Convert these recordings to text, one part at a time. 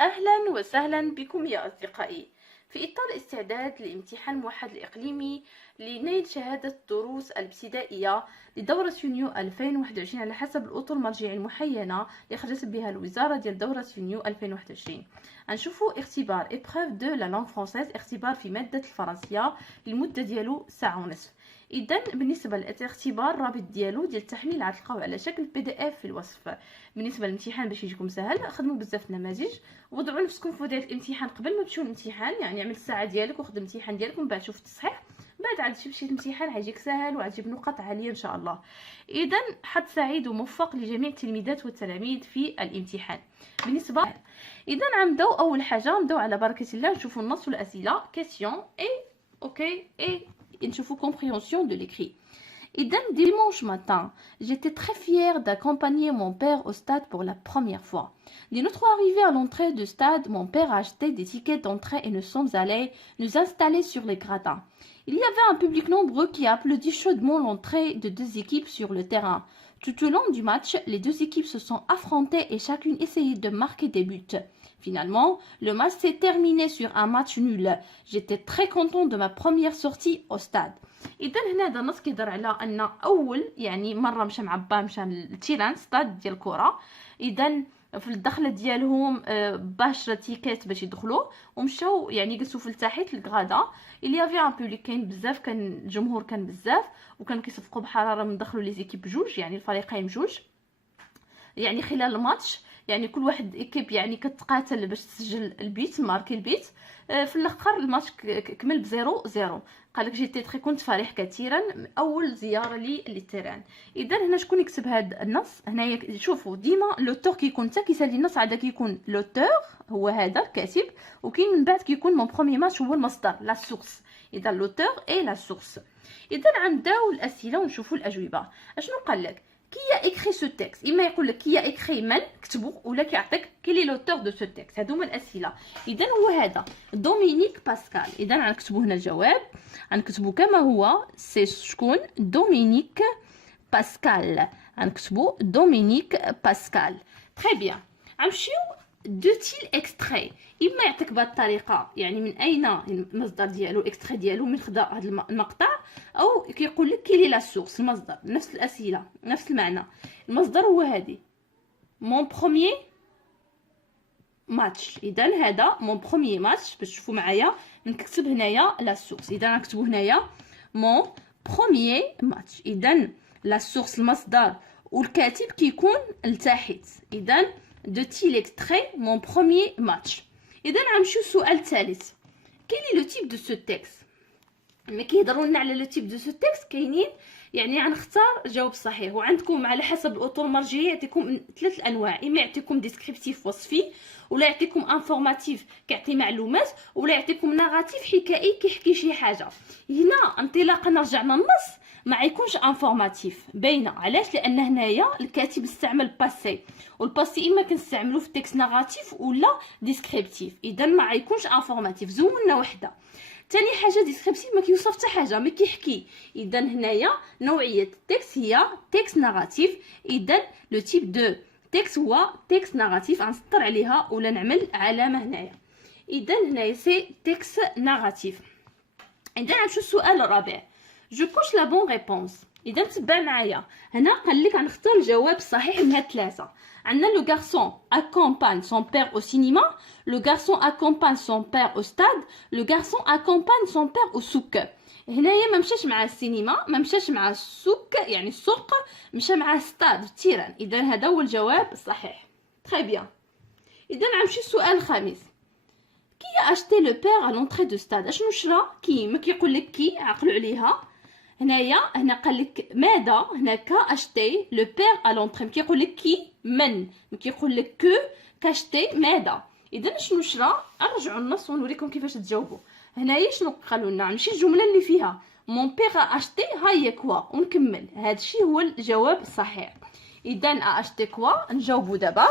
أهلا وسهلا بكم يا أصدقائي. في إطار الاستعداد لامتحان الموحد الإقليمي لنيل شهادة الدروس الابتدائية لدورة يونيو 2021 على حسب الأطر المرجعية المحينة اللي خرجت بها الوزارة ديال دورة يونيو 2021، غنشوفوا اختبار إبخاف دو لا لانغ فرونسيز، اختبار في مادة الفرنسية للمدة ديالو ساعة ونصف. إذا بالنسبة للاختبار الرابط ديالو ديال التحميل غتلقاوه على شكل PDF في الوصف. بالنسبة للامتحان باش يجيكم سهل خدموا بزاف النماذج، وضعوا نفسكم في وضعيه الامتحان قبل ما تمشيو للامتحان، يعني عمل الساعه ديالك وخدم الامتحان ديالك ومن بعد شوف التصحيح، بعد عاد تمشي للامتحان حيجيك سهل وغتجيب نقاط عاليه ان شاء الله. اذا حظ سعيد وموفق لجميع التلميذات والتلاميذ في الامتحان. بالنسبه اذا غنبداو اول حاجه نبداو على بركه الله نشوفوا النص والاسئله كيسيون اي اوكي اي نشوفوا كومبريهنسيون دو ليكري. Dimanche matin, j'étais très fière d'accompagner mon père au stade pour la première fois. Dès notre arrivée à l'entrée du stade, mon père a acheté des tickets d'entrée et nous sommes allés nous installer sur les gradins. Il y avait un public nombreux qui a applaudi chaudement l'entrée de deux équipes sur le terrain. Tout au long du match, les deux équipes se sont affrontées et chacune essayait de marquer des buts. Finalement, le match s'est terminé sur un match nul. J'étais très content de ma première sortie au stade. اذا هنا هذا النص كيهضر على ان اول يعني مره مشى مع با مشى للتيران ستاد ديال الكره، اذا في الدخله ديالهم باش تيكيت باش يدخلوا ومشاو يعني جلسوا في التحت الكغادا. اللي يافي ان بوبليك كاين بزاف، كان الجمهور كان بزاف وكان كيصفقوا بحراره من دخلوا لي زيكيب بجوج، يعني الفريقين بجوج يعني خلال الماتش، يعني كل واحد ايكيب يعني كتقاتل باش تسجل البيت ماركي البيت. في الاخر الماتش كمل بزيرو زيرو. قالك جيتي تري كنت فرح كثيرا اول زياره لي للتيران. اذا هنا شكون يكتب هذا النص؟ هنايا شوفوا ديما لوتور كيكون حتى كيسالي النص عاد كيكون لوتور هو هذا الكاتب، وكاين من بعد كيكون مون بروميير ماتش هو المصدر لا سورس. اذا لوتور اي لا سورس. اذا غنبداو الاسئله ونشوفوا الاجوبه. اشنو قال لك؟ كي a écrit ce texte؟ اما يقول لك كي a écrit من كتبوا، ولا كيعطيك كيلي لوتور دو سو تيكست. هادو هما الاسئله. اذا هو هذا دومينيك باسكال. اذا غنكتبوا هنا الجواب، غنكتبوا كما هو سي شكون؟ دومينيك باسكال. غنكتبوا دومينيك باسكال. تري بيان. غنمشيو دو تيل اكستري. اما يعطيك بهذه الطريقه يعني من اين المصدر ديالو، الاكستري ديالو من خدا هذا المقطع، او كيقول لك كيلي لا سورس المصدر. نفس الاسئله نفس المعنى. المصدر هو هذه مون بروميير ماتش. اذا هذا مون بروميير ماتش. باش تشوفوا معايا نكتب هنايا لا سورس. اذا غنكتبوا هنايا مون بروميير ماتش. اذا لا سورس المصدر والكاتب كيكون لتحت. اذا de til extrait mon premier match. إذا غنمشيو للسؤال الثالث. quel est le type de ce texte؟ ملي كيهضروا لنا على لو تيب دو سو تيكست كاينين يعني غنختار الجواب الصحيح، وعندكم على حسب الاطر المرجعيه يعطيكم ثلاث الانواع، اما يعطيكم ديسكريبتيف وصفي، ولا يعطيكم انفورماتيف كيعطي معلومات، ولا يعطيكم ناراتيف حكائي كيحكي شي حاجه. هنا انطلاقا رجعنا النص ما يكونش انفورماتيف باينه. علاش؟ لان هنايا الكاتب استعمل باسي، والباسي اما كنستعملوه في التكست ناراتيف ولا ديسكريبتيف. اذا ما يكونش انفورماتيف. زولنا وحده. تاني حاجه ديسكريبتيف ما كيوصف حتى حاجه، ما كيحكي. اذا هنايا نوعيه التكست هي تكست ناراتيف. اذا لو تيب دو تكست هو تكست ناراتيف. غنسطر عليها ولا نعمل علامه هنايا. اذا هنايا سي تكست ناراتيف. اذا غنمشيو للسؤال الرابع. جو كوش لا بون ريبونس. اذا تبع معايا هنا قال لك غنختار الجواب الصحيح من هاد الثلاثه. عندنا لو غارسون accompagne son père au cinéma, le garçon accompagne son père au stade, le garçon accompagne son père au souk. هنايا ما مشاش مع السينما، ما مشاش مع السوق يعني السوق، مشى مع ستاد التيران. اذا هذا هو الجواب الصحيح. تري بيان. اذا غنمشي للسؤال الخامس. كي اشتي لو بير على لونطري دو ستاد؟ اشنو شرا؟ كي ما كيقول لك كي عقلوا عليها. هنا قال لك ماذا. هنا كا اشتي لو بير على لونطري كيقول لك كي من، ما كيقول لك كو كاشتي ماذا. اذا شنو شرا؟ ارجعوا النص ونوريكم كيفاش تجاوبوا. هنايا شنو قالوا لنا؟ نمشي الجمله اللي فيها مون بير اشتي هاي كوا ونكمل. هذا الشيء هو الجواب الصحيح. اذا اشتي كوا نجاوبوا دابا.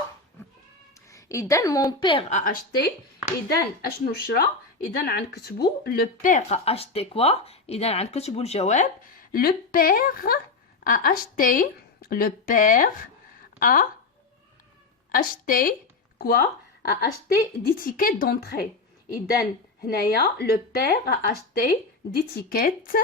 اذا مون بير اشتي. اذا اشنو شرا؟ اذا غنكتبوا لو بير اشتي كوا. اذا غنكتبوا الجواب لو بير اشتي. لو بير ا acheté quoi a acheté des tickets d'entrée. إذن هنايا le père a acheté des tickets.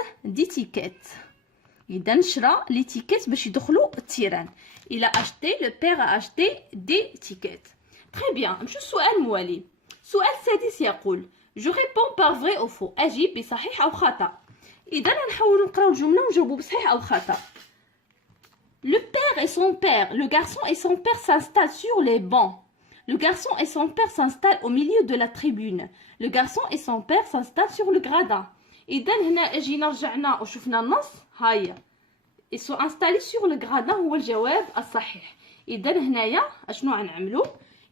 إذن شرا لي تيكيت باش يدخلوا التيران. Il a acheté, le père a acheté des tickets. Très bien. نمشيو السؤال الموالي. السؤال السادس يقول je réponds par vrai ou faux. أجيب بصحيح أو خطأ. إذن نحاولوا نقراو الجملة ونجاوبوا بصحيح أو خطأ. Le père et son père, le garçon et son père s'installent sur les bancs. Le garçon et son père s'installent au milieu de la tribune. Le garçon et son père s'installent sur le gradin. إذا هنا جينا رجعنا وشفنا النص هيا. Ils sont installés sur le gradin هو الجواب الصحيح. إذا هنايا اشنو غنعملو؟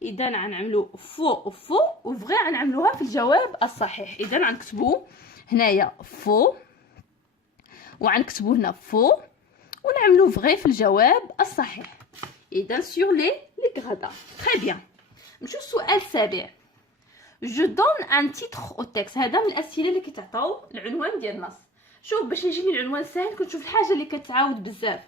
إذا غنعملو فو وفو وفغي غنعملوها في الجواب الصحيح. إذا غنكتبو هنايا فو وغنكتبو هنا فو ونعملو فغي في الجواب الصحيح. إذا sur les gradins. Très bien. نمشيو السؤال السابع. Je donne un titre au texte. هذا من الأسئلة اللي كتعطاو العنوان ديال النص. شوف باش يجيني العنوان ساهل كنشوف الحاجة اللي كتعاود بزاف.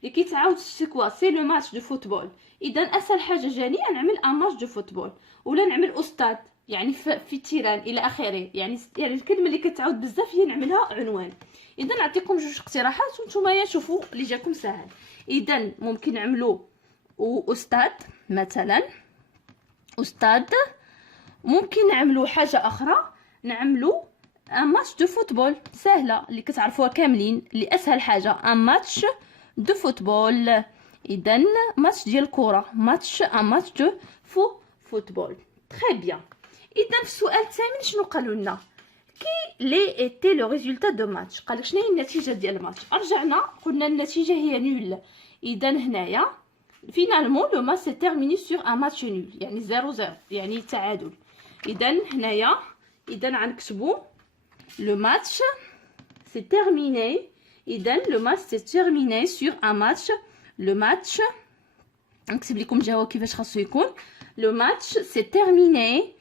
اللي كيتعاود سي كوا سي لو ماتش دو فوتبول. إذا أسهل حاجة جاني نعمل ان ماتش دو فوتبول ولا نعمل أستاذ يعني في تيران إلى آخره. يعني الكلمة اللي كتعاود بزاف هي نعملها عنوان. إذا نعطيكم جوج اقتراحات وانتوما شوفوا اللي جاكم ساهل. إذا ممكن نعملو أستاذ مثلا أستاذ. ممكن نعملو حاجة أخرى نعملو ان ماتش دو فوتبول سهلة اللي كتعرفوها كاملين اللي أسهل حاجة ان ماتش دو فوتبول. إذا ماتش ديال الكرة ان ماتش دو فوتبول. تري بيان. إذا في السؤال الثامن شنو قالوا لنا؟ كي لي ايتي لو ريزولتا دو ماتش. قالك شنو هي النتيجة ديال الماتش؟ رجعنا قلنا النتيجة هي نول. إذا هنايا فينالمون لو ماتش سي تيرميني سور ان ماتش نول يعني 0-0 يعني تعادل. إذا هنايا إذا غنكتبو لو ماتش سي تيرميني. إذا لو ماتش سي تيرميني سور ان ماتش. لو ماتش نكتب لكم جواب كيفاش خاصو يكون. لو ماتش سي تيرميني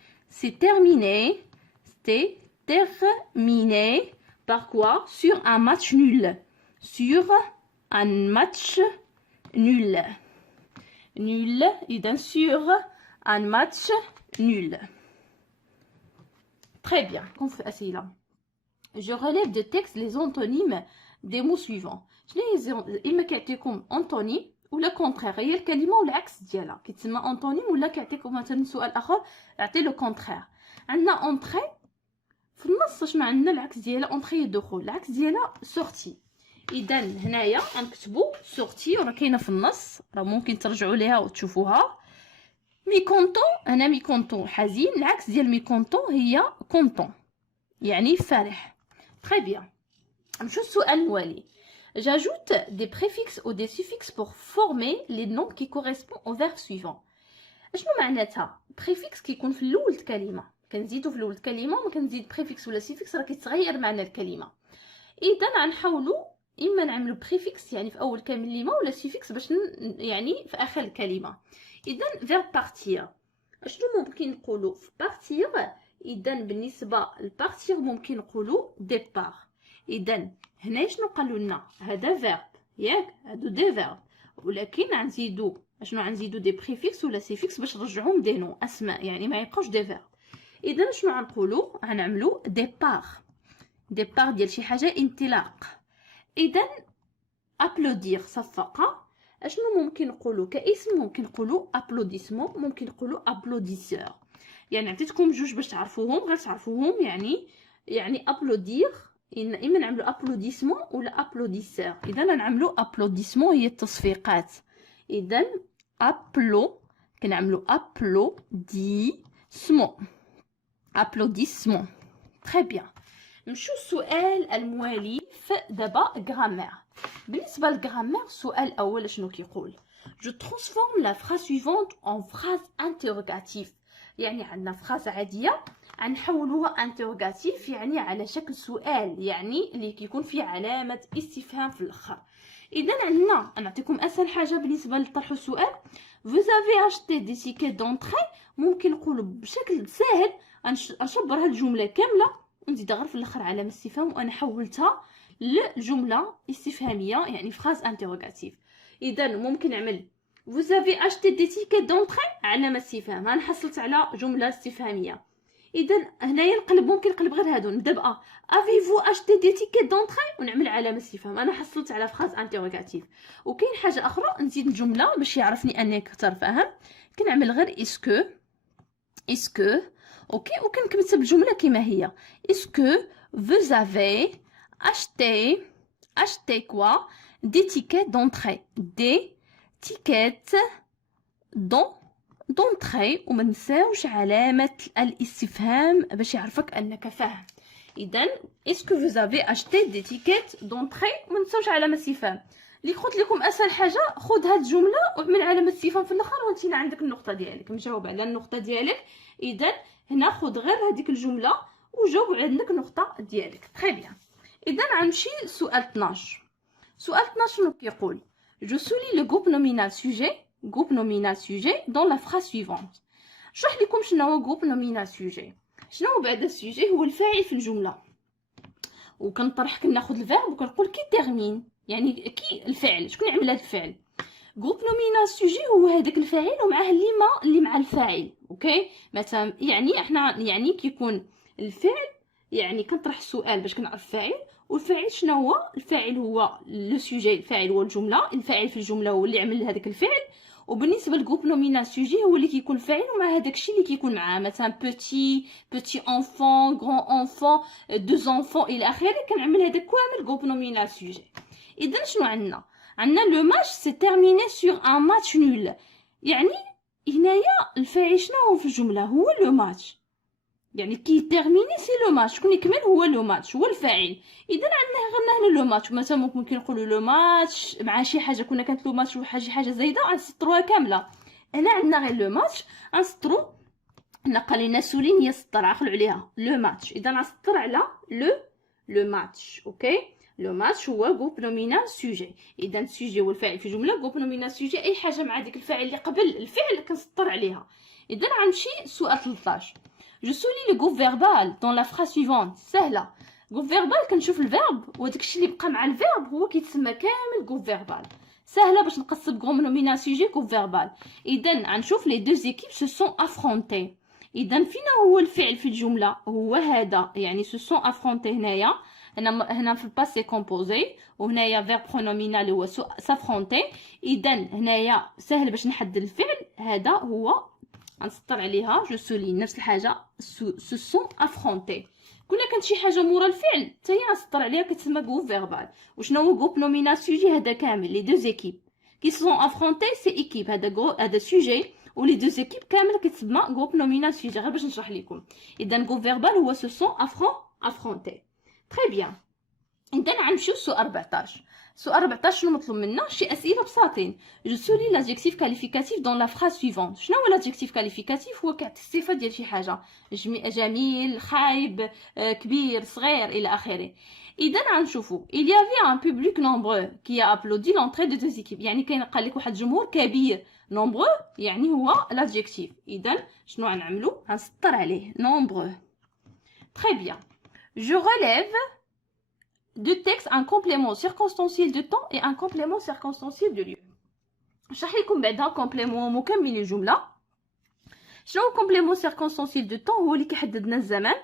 terminé par quoi? Sur un match nul. Sur un match nul. Nul. إذا sur un match nul. Très bien. كون في أسئلة. Je relève de texte les antonymes des mots suivants. شنو هي إما كيعطيكم antonyme ولا كونترير هي الكلمة والعكس ديالها كيتسمى antonyme ولا كيعطيكم مثلا سؤال آخر يعطي لو كونترير. عندنا entrée في النص شنو عندنا العكس ديالها اونطري الدخول العكس ديالها سورتي. اذا هنايا غنكتبوا سورتي وراه كاينه في النص راه ممكن ترجعوا ليها وتشوفوها. مي كونطون هنا مي كونطون حزين العكس ديال مي كونطون هي كونطون يعني فرح. تري بيان. نمشيو للسؤال الموالي. J'ajoute des préfixes ou des suffixes pour former les noms qui correspondent au verbe suivant. شنو معناتها؟ بريفيكس كيكون في الاول الكلمه كنزيدو في الاول الكلمه وما كنزيد بريفيكس ولا سيفيكس راه كيتغير معنى الكلمه. اذا غنحاولوا اما نعملوا بريفيكس يعني في اول كلمه ولا سيفيكس باش يعني في اخر الكلمه. اذا فيرب بارتير شنو ممكن نقولوا في بارتير؟ اذا بالنسبه للبارتير ممكن نقولوا ديبار. اذا هنا شنو قالوا لنا؟ هذا فيرب ياك هادو دي فيرب ولكن غنزيدو شنو غنزيدو دي بريفيكس ولا سيفيكس باش نرجعوهم دي نو اسماء يعني ما يبقاوش دي فيرب. اذا شنو غنقولوا؟ غنعملوا ديبار ديال شي حاجه انطلاق. اذا ابلودير صفقه اشنو ممكن نقولوا كاسم؟ ممكن نقولوا ابلوديسمون ممكن نقولوا ابلوديسور. يعني عطيتكم جوج باش تعرفوهم غير تعرفوهم يعني ابلودير اما نعملوا ابلوديسمون ولا ابلوديسور. اذا نعملوا ابلوديسمون هي التصفيقات. اذا ابلو كنعملوا ابلوديسمون. تري بيان. نمشيو السؤال الموالي دابا غرامير. بالنسبه للغرامير السؤال الاول شنو كيقول؟ جو ترانسفورم لا فراز سويفونت اون فراز انتروغاتيف. يعني عندنا فراز عاديه غنحولوها انتروغاتيف يعني على شكل سؤال يعني اللي كيكون فيه علامه استفهام في الاخر. اذا عندنا نعطيكم اسهل حاجه بالنسبه لطرح السؤال. Vous avez acheté des tickets d'entrée. ممكن نقولوا بشكل سهل نشبر هاد الجمله كامله ونزيد غير في الاخر علامه استفهام وانا حولتها لجمله استفهاميه يعني فراز انتروغاتيف. اذا ممكن نعمل vous avez acheté des tickets d'entrée علامة استفهام. انا حصلت على جملة استفهامية. اذا هنايا نقلب، ممكن نقلب غير هادو، نبدا ب افيفو اشتي دي تيكيت دونطري ونعمل علامه استفهام. انا حصلت على فراز انتيروغاتيف. وكاين حاجه اخرى نزيد الجمله باش يعرفني انك ترفهم، كنعمل غير اسكو اسكو اوكي، وكنكتب الجمله كما هي. اسكو vous avez acheté quoi des tickets d'entrée des tickets دونطري. وما نساوش علامه الاستفهام باش يعرفك انك فاهم. اذا اسكو vous avez acheté des tickets d'entrée، وما نساوش علامه الاستفهام. اللي قلت لكم اسهل حاجه، خذ هاد الجمله واعمل علامه استفهام في الاخر وانت عندك النقطه ديالك، مجاوب على النقطه ديالك. اذا هنا خذ غير هذيك الجمله وجاوب عندك النقطه ديالك. تري بيان. اذا غنمشي سؤال 12. سؤال 12 شنو كيقول؟ جو سولي لو groupe nominal sujet groupe nominal sujet dans la phrase suivante. نشرح لكم شنو هو groupe nominal sujet. شنو هو بعد السوجي؟ هو الفاعل في الجمله. وكنطرح كناخذ الفيرب وكنقول كي تيرمين، يعني كي الفعل، شكون يعمل هذا الفعل. groupe nominal sujet هو هذاك الفاعل ومعاه اللي مع الفاعل. اوكي، مثلا يعني احنا يعني كيكون الفعل، يعني كنطرح السؤال باش كنعرف الفاعل، والفاعل شنو هو؟ الفاعل هو لو سوجي، الفاعل هو الجمله، الفاعل في الجمله هو اللي عمل هذاك الفعل. وبالنسبه للجروب نومينال سوجي هو اللي كيكون فاعل ومع هذاك الشيء اللي كيكون معاه، مثلا بوتي انفون، غران انفون، دو انفون الى اخره. كنعمل هذا كامل جروب نومينال سوجي. اذا شنو عندنا لو ماتش سي تيرميني سور ان ماتش نول. يعني هنايا الفاعل شنو هو في الجمله؟ هو لو ماتش، يعني كي تيرميني سي لو ماتش، شكون يكمل؟ هو لو ماتش، هو الفاعل. اذا عندنا غير هنا لو ماتش، مثلا ممكن نقولوا لو ماتش مع شي حاجه كنا كانت لو ماتش وحاجه زايده غنسطروها كامله. هنا عندنا غير لو ماتش غنسطرو، نقل لنا سولين يسطر، عقلوا عليها لو ماتش. اذا غنسطر على لو ماتش. اوكي، لو ماتش هو جروب نومينال سوجي. اذا السوجي هو الفاعل في جمله، جروب نومينال سوجي اي حاجه مع ديك الفاعل اللي قبل الفعل كنسطر عليها. اذا غنمشي سؤال 13. Je souligne le groupe verbal dans la phrase suivante. سهله. groupe verbal كنشوف الفيرب وداك الشيء اللي بقى مع الفيرب هو كيتسمى كامل groupe verbal. سهله باش نقسم groupe nominal sujet groupe verbal. اذا غنشوف les deux équipes se sont affrontées. اذا فينا هو الفعل في الجمله؟ هو هذا، يعني se sont affrontés. هنا في الباسي كومبوزي، وهنايا فيرب برونومينال هو s'affronter. اذا هنايا سهل باش نحدد الفعل، هذا هو غنسطر عليها جو سولين. نفس الحاجه سو سون افرونتي. كنا كانت شي حاجه مورا الفعل حتى هي غنسطر عليها كتسمى جروب فيربال. وشنو هو جروب نومينال سوجي؟ هذا كامل لي دو زيكيب كي سون افرونتي سي ايكيب، هذا سوجي، ولي دو زيكيب كامل كتسمى جروب نومينال سوجي. غير باش نشرح لكم، اذا جروب فيربال هو سو سون افرونتي. تري بيان. اذا غنمشيو سؤال 14. سؤال 14 شنو مطلوب منا؟ شي اسئله بساطين. جو سولي لادجيكتيف كاليفيكاتيف دون لا فراز سويفونت. شنو هو لادجيكتيف كاليفيكاتيف؟ هو كيعطي الصفه ديال شي حاجه، جميل، خايب، كبير، صغير الى اخره. اذا غنشوفوا il y avait un public nombreux qui a applaudi l'entrée de deux équipes. يعني كاين قال لك واحد الجمهور كبير. nombreux يعني هو لادجيكتيف. اذا شنو غنعملوا؟ غنسطر عليه nombreux. très bien. je relève deux textes, un complément circonstanciel de temps et un complément circonstanciel de lieu. نشرح لكم بعدا كومبليمون مكمل الجمله. شنو هو كومبليمون سيركونستانسيل دو طون؟ هو اللي كيحدد لنا الزمان،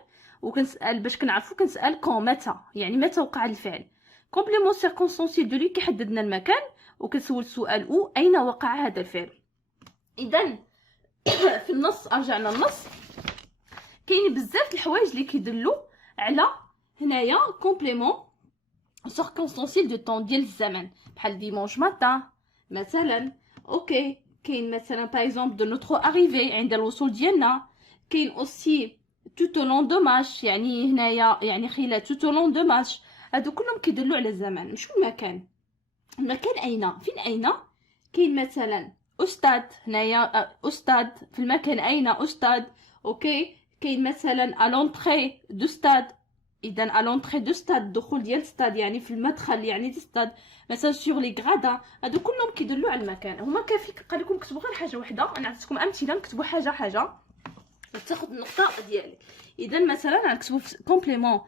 وكنسال باش كنعرفوا كنسال كون متى، يعني متى وقع الفعل. كومبليمون سيركونستانسيل دو ليو كيحدد لنا المكان، وكنسول السؤال او اين وقع هذا الفعل. اذا في النص رجعنا النص، كاين بزاف الحوايج اللي كيدلوا على هنايا كومبليمون سيركونستانسيل دو طون ديال الزمن، بحال ديمونش ماتان مثلا. اوكي، كاين مثلا باغ اكزومبل دو نوترو اريفي، عند الوصول ديالنا. كاين اوسي توت او لون دو ماتش، يعني هنايا يعني خلال توت او لون دو ماتش. هادو كلهم كيدلوا على الزمن. نمشيو المكان اين؟ فين اين؟ كاين مثلا استاد، هنايا استاد في المكان اين استاد. اوكي، كاين مثلا الونطري دو ستاد. اذا الونطري دو ستاد، الدخول ديال ستاد يعني في المدخل يعني ديال ستاد. مثلا سور لي غرادا، هادو كلهم كيدلوا على المكان. هما كافي قال لكم كتبوا غير حاجه وحده، انا عطيتكم امثله نكتبوا حاجه وتاخذ النقطه ديالك. اذا مثلا غنكتبوا في كومبليمون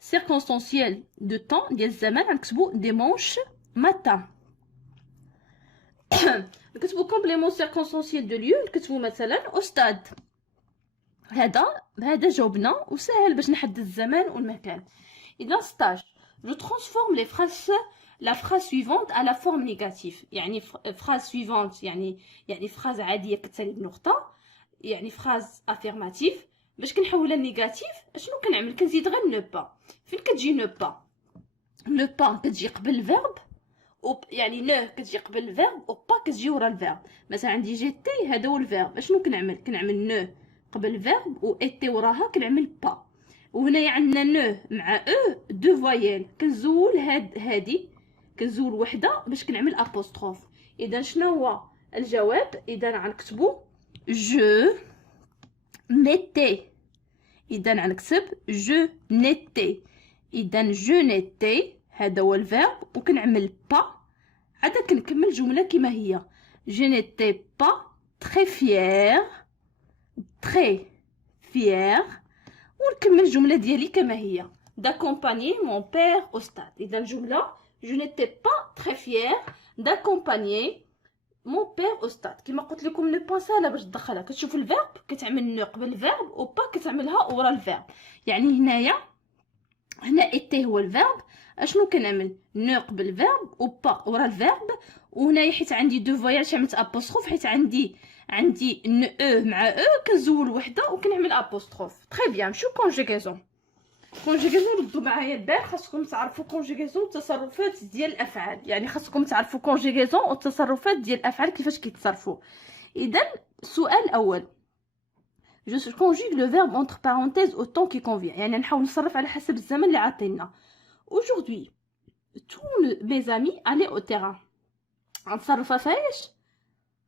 سيركونستانسيال دو طون ديال الزمان غنكتبوا ديمونش ماتان. نكتبوا كومبليمون سيركونسونسيال دو ليو، نكتبوا مثلا استاذ. هذا جاوبنا وسهل باش نحدد الزمان والمكان. اذا ستاج je transforme les phrases la phrase suivante à la forme négative. يعني phrase suivante يعني phrase عاديه كتسالي بنقطه، يعني phrase affirmative. باش كنحولها لنيجاتيف اشنو كنعمل؟ كنزيد غير نو با. فين كتجي نو با؟ نو با كتجي قبل الفيرب، يعني نو كتجي قبل الفيرب و با كتجي ورا الفيرب. مثلا عندي جيتي هذا هو الفيرب، اشنو كنعمل نو قبل الفيرب و ايتي وراها كنعمل با. وهنايا عندنا نو مع او دو فويال، كنزول هادي كنزول وحده باش كنعمل ابوستروف. اذا شنو هو الجواب؟ اذا غنكتبو جو نيتي. اذا غنكتب جو نيتي. اذا جو نيتي هذا هو الفيرب وكنعمل با، عاد كنكمل الجمله كما هي. جو نيتي با تري فيير ونكمل الجمله ديالي كما هي d'accompagner mon père au stade. اذا الجمله je n'étais pas très fière d'accompagner mon père au stade. كما قلت لكم نو با سهله باش تدخلها، كتشوفوا الفيرب كتعمل نو قبل الفيرب و با كتعملها ورا الفيرب. يعني هنا ايتي هو الفيرب، اشنو كنعمل؟ نو قبل الفيرب و با ورا الفيرب. وهنايا حيت عندي دو فواياج عملت ابوستروف، حيت عندي او مع او كنزول وحده وكنعمل ابوستروف. تري بيان. نمشيو كونجيغيزون. ردوا معايا البال، خاصكم تعرفوا كونجيغيزون التصرفات ديال الافعال. يعني خاصكم تعرفوا كونجيغيزون والتصرفات ديال الافعال كيفاش كيتصرفوا. اذا السؤال الاول je conjugue le verbe entre parenthèses au temps qui convient. يعني نحاول نصرف على حسب الزمن اللي عطينا. aujourd'hui tous mes amis allaient au terrain. غنصرفها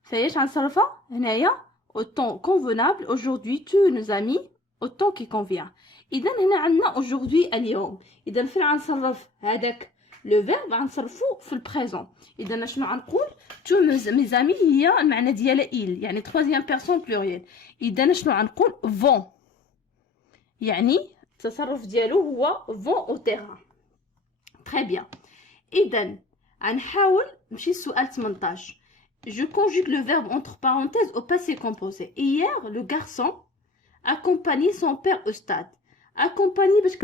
فايش غنصرفها هنايا au temps convenable. aujourd'hui tous nos amis au temps qui convient. اذا هنا عندنا aujourd'hui اليوم. اذا فين غنصرف هذاك لو فيرب؟ غنصرفو في البريزون. اذا شنو غنقول؟ تو مي زامي هي المعنى ديالها il، يعني troisième personne pluriel. اذا شنو غنقول؟ vont، يعني التصرف ديالو هو vont au terrain. très bien. اذا غنحاول نمشي للسؤال 18. je conjugue le verbe entre parenthèses au passé composé. hier le garçon accompagner son père au stade. accompagner باش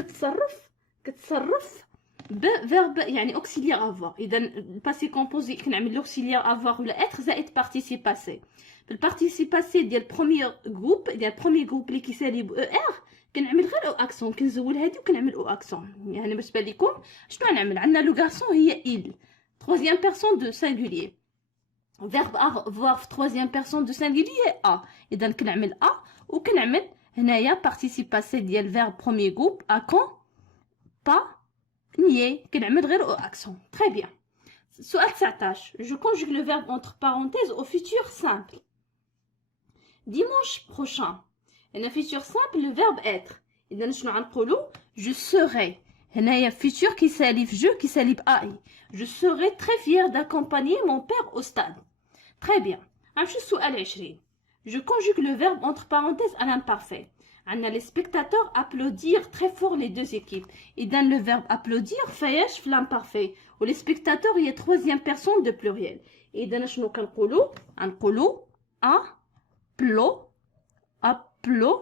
كتصرف بفيرب يعني auxiliaire avoir. اذا الباسي كومبوزي كنعمل لوكسيليير avoir ولا être زائد بارتيسيب باسي. بالبارتيسيب باسي ديال البروميير جروب، اللي كيسالي ب ار كنعمل غير او اكسون، كنزول هادي وكنعمل او اكسون. يعني باش تبان لكم شنو غنعمل. عندنا لو غارسون هي il، troisième personne de singulier. verbe avoir في troisième personne de singulier a. اذا كنعمل a وكنعمل هنايا بارتيسيب باسي ديال فيرب بروميير جروب اكون با نيي، كنعمل غير او اكسون. تري بيان. سؤال 19. je conjugue le verbe entre parenthèses au futur simple. dimanche prochain. هنا futur simple le verbe être. اذا شنو غنقولوا؟ je serai. هنايا futur كيسالي في جو كيسالي ب اي. je serai très fière d'accompagner mon père au stade. très bien. غنمشيو للسؤال 20. je conjugue le verbe entre parenthèses à l'imparfait. عندنا les spectateurs applaudir très fort les deux équipes. إذا le verbe applaudir فايش في l'imparfait و les spectateurs هي troisième personne de pluriel. إذا شنو كنقولوا؟ غنقولوا applaudissez.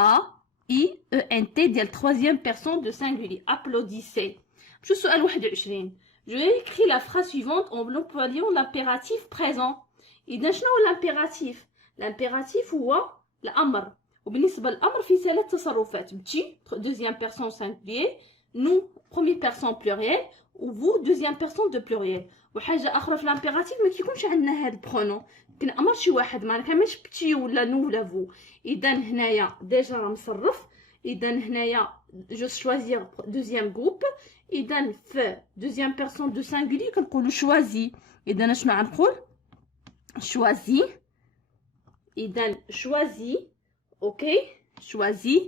A-I-E-N-T ديال troisième personne de singulier. applaudissez. شو السؤال 21. je vais écrire la phrase suivante en employant l'impératif présent. إذا شنو هو الامبيراتيف؟ الامبيراتيف هو الأمر، وبالنسبة للأمر في 3 تصرفات. بتي deuxième personne singulier، nous première personne pluriel، و vous deuxième personne de pluriel. وحاجة أخرى في الامبيراتيف ما كيكونش عندنا هاد البرونون، كنأمر شي واحد، ما كنعملش بتي ولا نو ولا فو. إذا هنايا ديجا راه مصرف. إذا هنايا جو شوازير deuxième groupe. إذا في deuxième personne de singulier كنقولوا شوازي. إذا شنو غنقول؟ choisis. إذا choisis. ok. choisis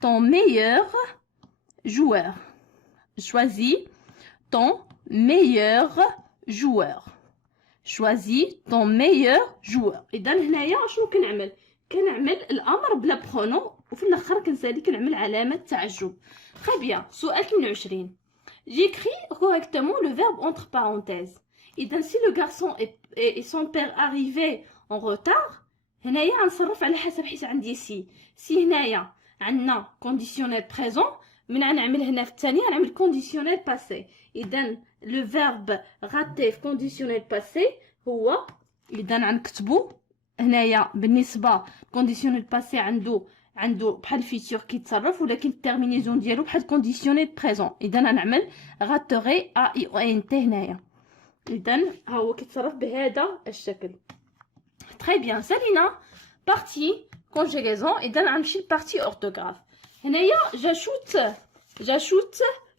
ton meilleur joueur. choisis ton meilleur joueur. choisis ton meilleur joueur. إذا هنايا شنو كنعمل الأمر بلا برونون، وفي الآخر كنسالي كنعمل علامة تعجب. très bien. سؤال 22. j'écris correctement le verbe entre parenthèses. Et donc, si le garçon et son père arrivaient en retard, هنايا غنصرف على حسب حيت عندي سي هنايا عندنا conditionnel présent من غنعمل هنا في الثانيه غنعمل conditionnel passé. اذا لو فيرب غاتي في conditionnel passé هو اذا غنكتبو هنايا بالنسبه conditionnel passé عنده بحال فيتور كيتصرف ولكن التيرمينيزون ديالو بحال كونديسيونيل بريزون. اذا غنعمل غاتوري ا اي او ان تي هنايا. اذا ها هو كيتصرف بهذا الشكل. تري بيان سالينا بارتي كونجيغيزون. اذا غنمشي لبارتي اورتوغراف. هنايا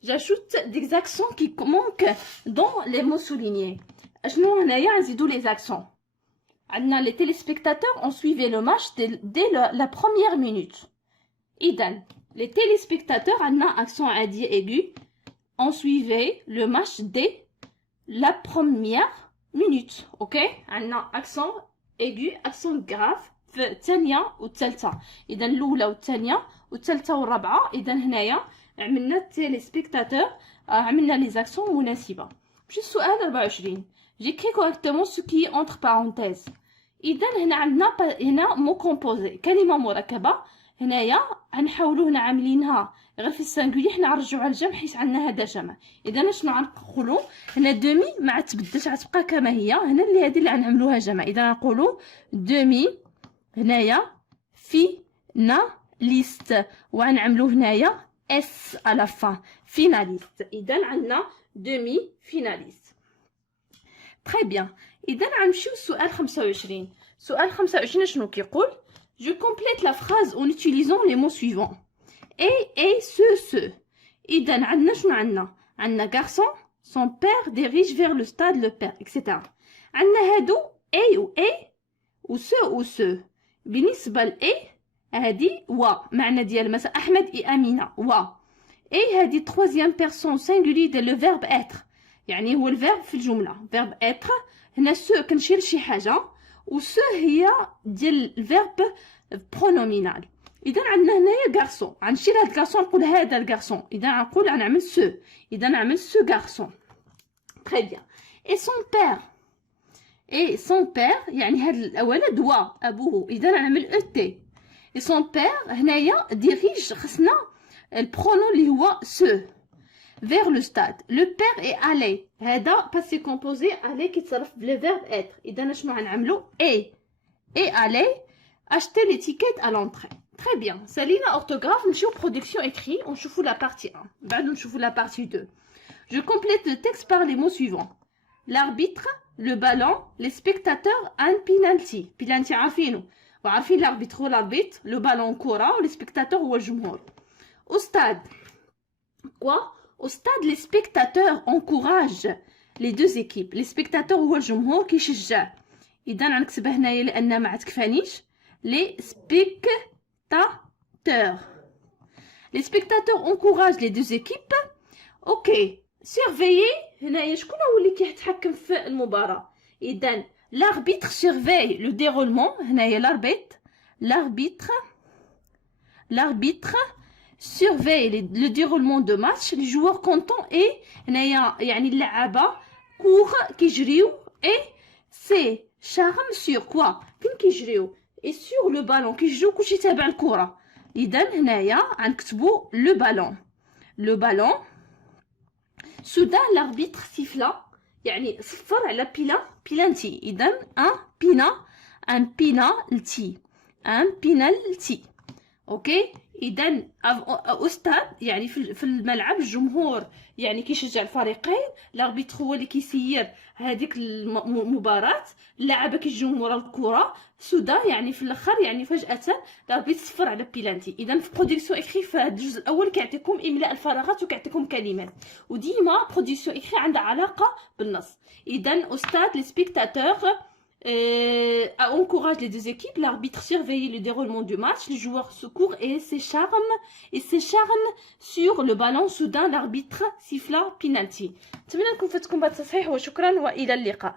j'ajoute des accents qui manquent dans les mots soulignés. شنو هنايا نزيدو les accents. Les téléspectateurs ont suivi le match dès la première minute. Idan, les téléspectateurs, accent adi aigu, ont suivi le match dès la première minute. Ok? Accent aigu, accent grave, الثانية والثالثة. إذا الأولى والثانية والثالثة والرابعة. إذا هنايا عملنا téléspectateurs عملنا les accents مناسبة. مشي السؤال 24. J'écris correctement ce qui est entre parenthèses. اذا هنا عندنا هنا مو كومبوزي كلمه مركبه. هنايا غنحاولوا هنا عاملينها غير في السانغولي حنا نرجعوا على الجمع حيت عندنا هذا جمع. اذا شنو غنقولوا هنا دومي ما تبدلش غتبقى كما هي. هنا اللي هذه اللي غنعملوها جمع. اذا غنقولوا دومي هنايا فيناليست وغنعملوا هنايا اس على فان فيناليست. اذا عندنا دومي فيناليست. تري بيان. إذا غنمشيو للسؤال 25. سؤال 25 شنو كيقول؟ Je complète la phrase en utilisant les mots suivants. Et ce. إذا عندنا شنو عندنا garçon, son père dirige vers le stade le père, etc. عندنا هادو et و ce. بالنسبة ل et هادي و معنى ديال مثلا أحمد et أمينة و. et هادي troisième personne singulier de le verbe être. يعني هو الفيرب في الجملة verbe être. هنا سو كنشيل شي حاجه وسو هي ديال الفيرب برونومينال. اذا عندنا هنايا غارسون غنشيل هاد الغارسون نقول هذا الغارسون. اذا غنقول غنعمل سو. اذا نعمل سو غارسون. تري بيان. اي سون بير يعني هاد الولد و ابوه. اذا نعمل او تي. اي سون بير هنايا ديريج خصنا البرونو اللي هو سو vers le stade. Le père est allé. هذا passé composé aller كيتصرف بلي verbe être. إذا شنو غنعملو et aller acheter l'étiquette à l'entrée. Très bien. سالينا orthographe. نمشيو production écrit ونشوفوا la partie 1. بعد نشوفوا la partie 2. Je complète le texte par les mots suivants. L'arbitre, le ballon, les spectateurs, un penalty. Penalty عارفينو. وعارفين l'arbitre هو l'arbitre, le ballon كرة و les spectateurs هو الجمهور. Au stade. Quoi? Au stade, les spectateurs encouragent les deux équipes. Les spectateurs هو الجمهور كيشجع. إذا غنكتبها هنايا لأن ما عتكفانيش. Les spectateurs. Les spectateurs encouragent les deux équipes. Ok. Surveiller هنايا شكون هو اللي كيتحكم في المباراة؟ إذا l'arbitre surveille le déroulement. هنايا l'arbitre surveille le déroulement de match. Les joueurs contents et هنايا يعني اللعابة courent كيجريو et c'est charme sur quoi فين كيجريو et sur le ballon كيجريو كلشي تابع الكرة. إذا هنايا غنكتبو le ballon. soudain l'arbitre siffla يعني صفر على بيلانتي. إذا un penalty. اوكي. اذا استاذ يعني في الملعب الجمهور يعني كيشجع الفريقين. الاربيتر هو اللي كيسير هذيك المباراه. اللاعبه كيجيو مورا الكره. سودا يعني في الاخر يعني فجاه الاربيتر صفر على بيلانتي. اذا في برودكسيون اكري في هذا الجزء الاول كيعطيكم املاء الفراغات وكيعطيكم كلمات وديما برودكسيون اكري عندها علاقه بالنص. اذا استاذ لي سبيكتاتور encourage les deux équipes. L'arbitre surveille le déroulement du match. Les joueurs se courent et s'écharnent sur le ballon. Soudain, l'arbitre siffla penalty. أتمنى نكون فاتكم بهذا التصحيح وشكرا وإلى اللقاء.